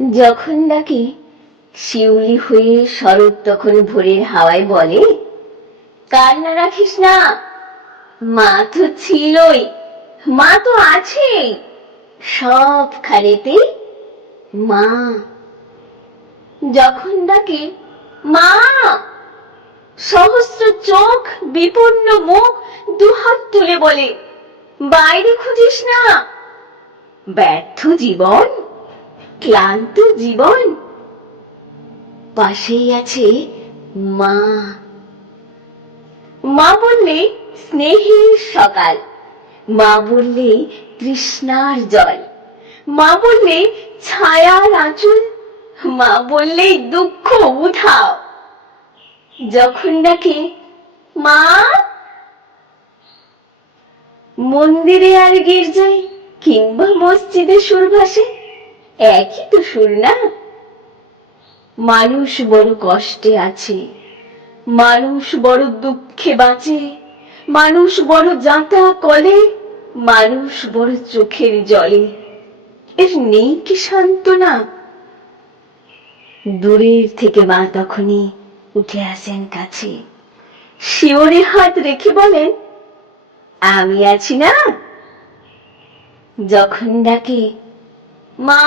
যখন ডাকে শিউলি হয়ে শরৎ তখন ভোরের হাওয়ায় বলে কান্না রাখিস না, মা তো ছিলই, মা তো আছে, সব খারেতে মা। যখন ডাকে মা, সহস্র চোখ বিপন্ন মুখ দুহাত তুলে বলে, বাইরে খুঁজিস না, ব্যর্থ জীবন ক্লান্ত জীবন। পাশেই আছে মা। মা বললে, স্নেহের সকাল। মা বললে, তৃষ্ণার জল। মা বললে, ছায়ার আঁচল। মা বললে, দুঃখ উধাও। যখন ডাকে, মা! মন্দিরে আর গির্জায় কিংবা মসজিদে সুর ভাসে। একই তো সুর না। মানুষ বড় কষ্টে আছে, মানুষ বড় দুঃখে বাঁচে, মানুষ বড় জাঁতা কলে, মানুষ বড় চোখের জলে। এর নেই কি সান্ত্বনা? দূরের থেকে মা তখনই উঠে আসেন কাছে। শিওরে হাত রেখে বলেন, আমি আছি না? যখন ডাকে মা